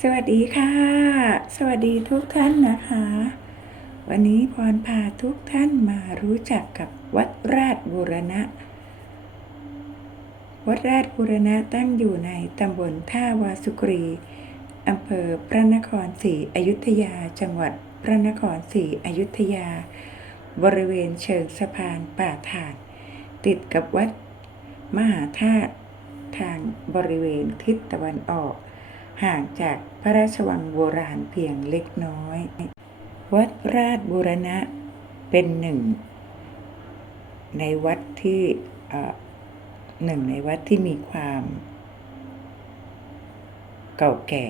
สวัสดีค่ะ สวัสดีทุกท่านนะคะ วันนี้พรพาทุกท่านมารู้จักกับวัดราชบูรณะ วัดราชบูรณะตั้งอยู่ในตำบลท่าวาสุกรีอำเภอพระนครศรีอยุธยาจังหวัดพระนครศรีอยุธยา บริเวณเชิงสะพานป่าถาดติดกับวัดมหาธาตุทางบริเวณทิศตะวันออก ห่างจากพระราชวังโบราณเพียงเล็กน้อย วัดราชบูรณะเป็นหนึ่ง ในวัดที่หนึ่งในวัดที่มีความเก่าแก่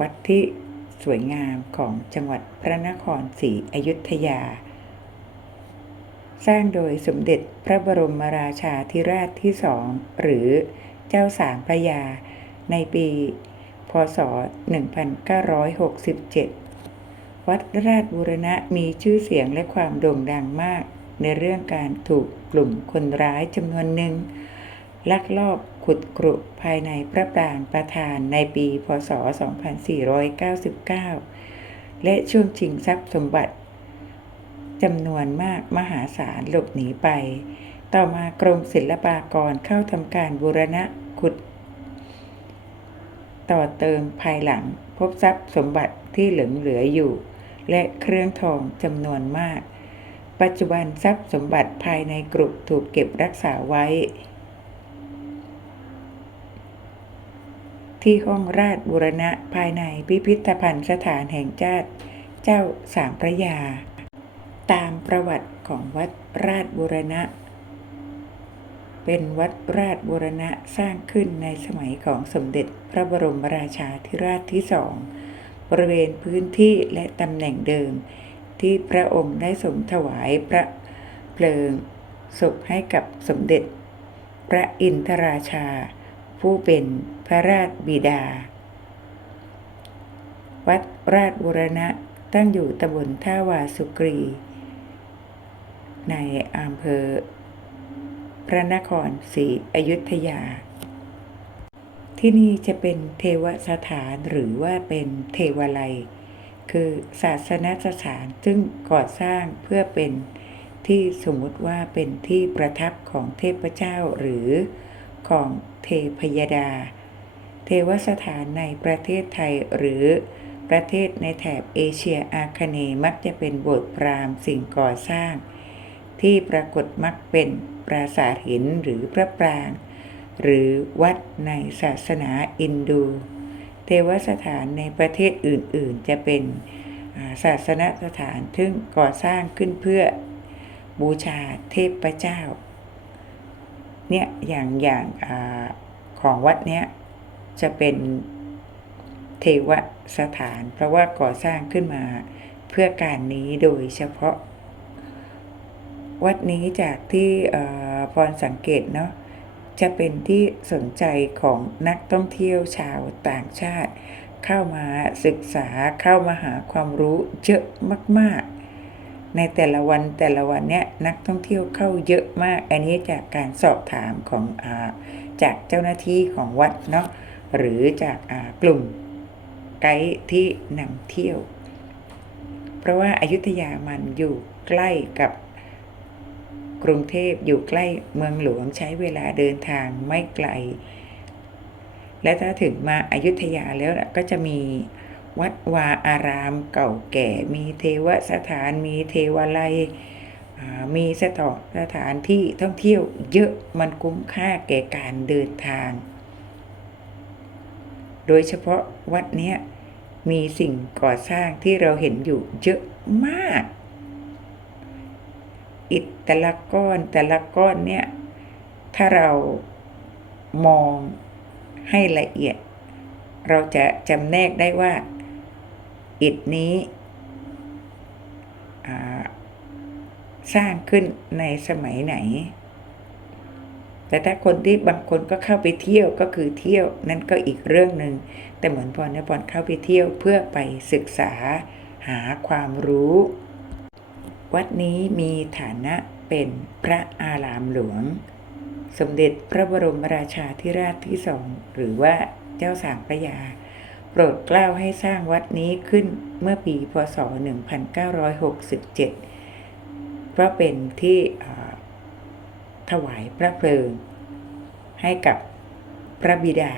วัดที่สวยงามของจังหวัดพระนครศรีอยุธยา สร้างโดยสมเด็จพระบรมราชาธิราชที่สองหรือเจ้าสามพระยาในปี พศ 1967 วัดราชบูรณะมีชื่อเสียงและความโด่งดังมาก ในเรื่องการถูกกลุ่มคนร้ายจำนวนหนึ่ง ลักลอบขุดกรุภายในพระปรางประธานในปี พศ 2499 และช่วงชิงทรัพย์สมบัติจำนวนมากมหาศาลหลบหนีไป ต่อมากรมศิลปากรเข้าทำการบูรณะขุด ต่อเติมภายหลังพบทรัพย์สมบัติที่เหลือเหลืออยู่ และเครื่องทองจำนวนมาก ปัจจุบันทรัพย์สมบัติภายในกรุถูกเก็บรักษาไว้ ที่ห้องราชบุรณะภายในพิพิธภัณฑ์สถานแห่งชาติเจ้าสามพระยา ตามประวัติของวัดราชบุรณะ เป็นวัดราชบูรณะสร้างขึ้นในสมัยของสมเด็จพระบรมราชาธิราชที่สองบริเวณพื้นที่และตำแหน่งเดิม ที่พระองค์ได้ทรงถวายพระเพลิงศพให้กับสมเด็จ พระอินทราชา ผู้เป็นพระราชบิดา วัดราชบูรณะตั้งอยู่ตำบลท่าวาสุกรี ในอำเภอ พระนครศรีอยุธยา ที่นี่จะเป็นเทวสถานหรือว่าเป็นเทวาลัย คือศาสนสถานซึ่งก่อสร้างเพื่อเป็นที่สมมุติว่าเป็นที่ประทับของเทพเจ้าหรือของเทพยดา เทวสถานในประเทศไทยหรือประเทศในแถบเอเชียอาคเนย์มักจะเป็นโบสถ์พราหมณ์สิ่งก่อสร้าง ที่ปรากฏมักเป็นปราสาทหินหรือพระปราง หรือวัดในศาสนาอินดู เทวสถานในประเทศอื่น ๆ จะเป็นาศาสนสถานซึ่งก่อสร้างขึ้นเพื่อบูชาเทพเจ้าเนี่ยอย่างอย่างอของวัดเนี้ยจะเป็นเทวสถาน เพราะว่าก่อสร้างขึ้นมาเพื่อการนี้โดยเฉพาะ วัดนี้จากที่พรสังเกตเนาะจะเป็นที่สนใจของนักท่องเที่ยวชาวต่างชาติ เข้ามาศึกษาเข้ามาหาความรู้เยอะมาก ๆ ในแต่ละวันแต่ละวันเนี้ยนักท่องเที่ยวเข้าเยอะมาก อันนี้จากการสอบถามของอาจากเจ้าหน้าที่ของวัดเนาะหรือจากากลุ่มไกด์ที่นำเที่ยว เพราะว่าอายุทยามันอยู่ใกล้กับ กรุงเทพอยู่ใกล้เมืองหลวงใช้เวลาเดินทางไม่ไกล และถ้าถึงมาอายุทยาแล้วก็จะมีวัดวาอารามเก่าแก่ มีเทวสถาน มีเทวาลัย มีสถานสถานที่ท่องเที่ยวเยอะมันคุ้มค่าแก่การเดินทาง โดยเฉพาะวัดเนี้ยมีสิ่งก่อสร้างที่เราเห็นอยู่เยอะมาก อิฐแต่ละก้อนแต่ละก้อนเนี่ย ถ้าเรามองให้ละเอียด เราจะจำแนกได้ว่า อิฐนี้สร้างขึ้นในสมัยไหน แต่ถ้าคนที่บางคนก็เข้าไปเที่ยวก็คือเที่ยวนั่นก็อีกเรื่องหนึ่งแต่เหมือนพรเนี่ยพรเข้าไปเที่ยวเพื่อไปศึกษาหาความรู้ วัดนี้มีฐานะเป็นพระอารามหลวง สมเด็จพระบรมราชาธิราชที่สองหรือว่าเจ้าสามพระยา โปรดเกล้าให้สร้างวัดนี้ขึ้นเมื่อปีพศ 1967 เพราะเป็นที่ถวายพระเพลิง ให้กับพระบิดา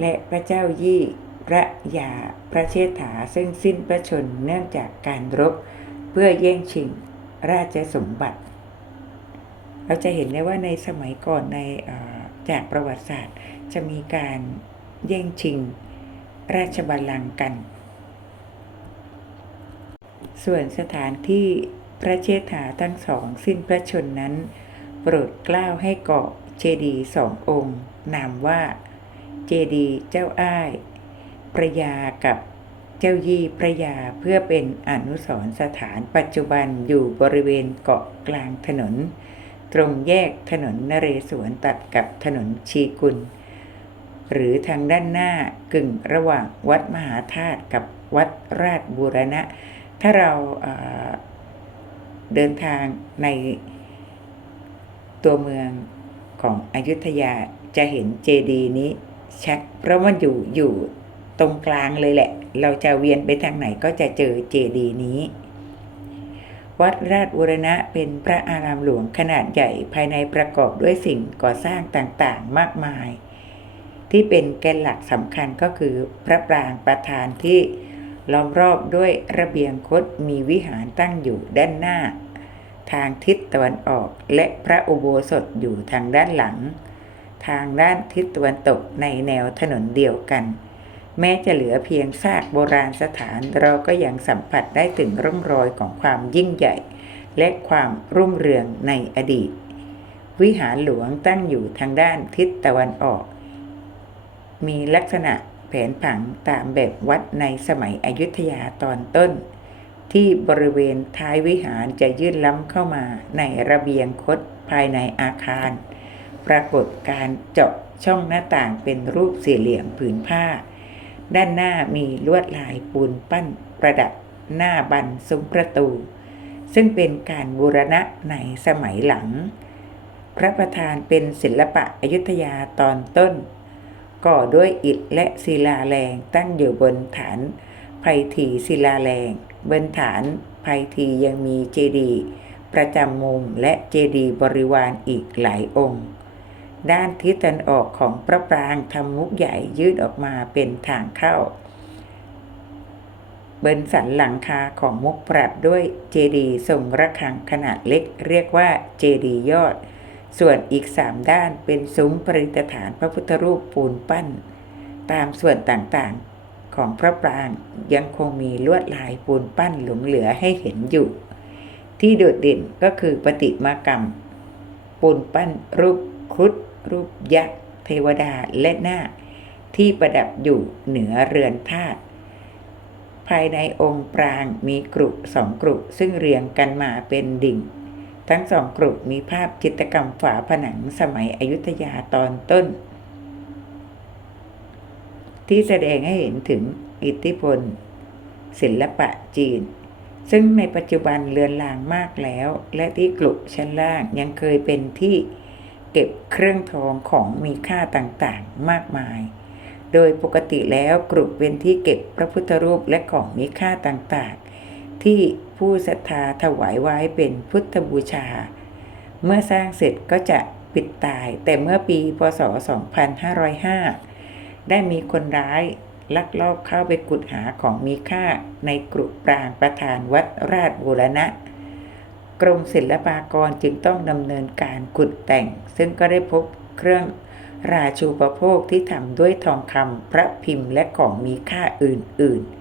และพระเจ้ายี่ พระยาพระเชษฐาซึ่งสิ้นพระชนม์เนื่องจากการรบ เพื่อแย่งชิงราชสมบัติ เราจะเห็นได้ว่าในสมัยก่อนในจากประวัติศาสตร์จะมีการแย่งชิง ราชบัลลังก์กัน ส่วนสถานที่พระเชษฐาทั้งสองสิ้นพระชนนั้น โปรดกล้าวให้เกาะเจดีสององค์ นามว่า เจดีเจ้าอ้าย พระยากับเจ้ายี่พระยาเพื่อเป็นอนุสรณ์สถานปัจจุบันอยู่บริเวณเกาะกลางถนน ตรงแยกถนนนเรศวรตัดกับถนนชีกุล หรือทางด้านหน้ากึ่งระหว่างวัดมหาธาตุกับวัดราชบูรณะ ถ้าเราเอ่อเดินทางในตัวเมืองของอยุธยาจะเห็นเจดีนี้ชัดเพราะมันอยู่อยู่ ตรงกลางเลยแหละ เราจะเวียนไปทางไหนก็จะเจอเจดีย์นี้ วัดราชบูรณะเป็นพระอารามหลวงขนาดใหญ่ภายในประกอบด้วยสิ่งก่อสร้างต่างๆมากมาย ที่เป็นแกนหลักสำคัญก็คือพระปรางประธานที่ล้อมรอบด้วยระเบียงคดมีวิหารตั้งอยู่ด้านหน้า ทางทิศตะวันออกและพระอุโบสถอยู่ทางด้านหลัง ทางด้านทิศตะวันตกในแนวถนนเดียวกัน แม้จะเหลือเพียงซากโบราณสถานเราก็ยังสัมผัสได้ถึงร่องรอยของความยิ่งใหญ่ และความรุ่งเรืองในอดีต วิหารหลวงตั้งอยู่ทางด้านทิศตะวันออก มีลักษณะแผนผังตามแบบวัดในสมัยอยุธยาตอนต้น ที่บริเวณท้ายวิหารจะยื่นล้ำเข้ามาในระเบียงคดภายในอาคาร ปรากฏการเจาะช่องหน้าต่างเป็นรูปสี่เหลี่ยมผืนผ้า ด้านหน้ามีลวดลายปูนปั้นประดับหน้าบันซุ้มประตู ซึ่งเป็นการบูรณะในสมัยหลัง พระประธานเป็นศิลปะอยุธยาตอนต้น ก่อด้วยอิฐและศิลาแรงตั้งอยู่บนฐานไพทีศิลาแรงบนฐานไพทียังมีเจดีย์ประจำมุมและเจดีย์บริวารอีกหลายองค์ ด้านทิศตะวันออกของพระปรางทำมุกใหญ่ยื่นออกมาเป็นทางเข้า บนสันหลังคาของมุกปรับด้วยเจดีย์ทรงระฆังขนาดเล็กเรียกว่าเจดีย์ยอด ส่วนอีกสามด้านเป็นซุ้มประดิษฐานพระพุทธรูปปูนปั้น ตามส่วนต่างๆของพระปรางยังคงมีลวดลายปูนปั้นหลงเหลือให้เห็นอยู่ ที่โดดเด่นก็คือปฏิมากรรมปูนปั้นรูปครุฑ รูปยักษ์เทวดาและนาคที่ประดับอยู่เหนือเรือนธาตุภายในองค์ปรางมีกรุสองกรุซึ่งเรียงกันมาเป็นดิ่ง ทั้งสองกรุมีภาพจิตรกรรมฝาผนังสมัยอยุธยาตอนต้น ที่แสดงให้เห็นถึงอิทธิพล ศิลปะจีน ซึ่งในปัจจุบันเลือนลางมากแล้ว และที่กลุชั้นล่างยังเคยเป็นที่ เก็บเครื่องทองของมีค่าต่างๆ มากมาย โดยปกติแล้วกรุเป็นที่เก็บพระพุทธรูปและของมีค่าต่างๆ ที่ผู้ศรัทธาถวายไว้เป็นพุทธบูชา เมื่อสร้างเสร็จก็จะปิดตาย แต่เมื่อปีพศ 2505 ได้มีคนร้ายลักลอบเข้าไปขุดหาของมีค่าในกรุปรางประธานวัดราชบูรณะ กรมศิลปากรจึงต้องดำเนินการขุดแต่ง ซึ่งก็ได้พบเครื่องราชูปโภคที่ทำด้วยทองคำพระพิมพ์และของมีค่าอื่นๆ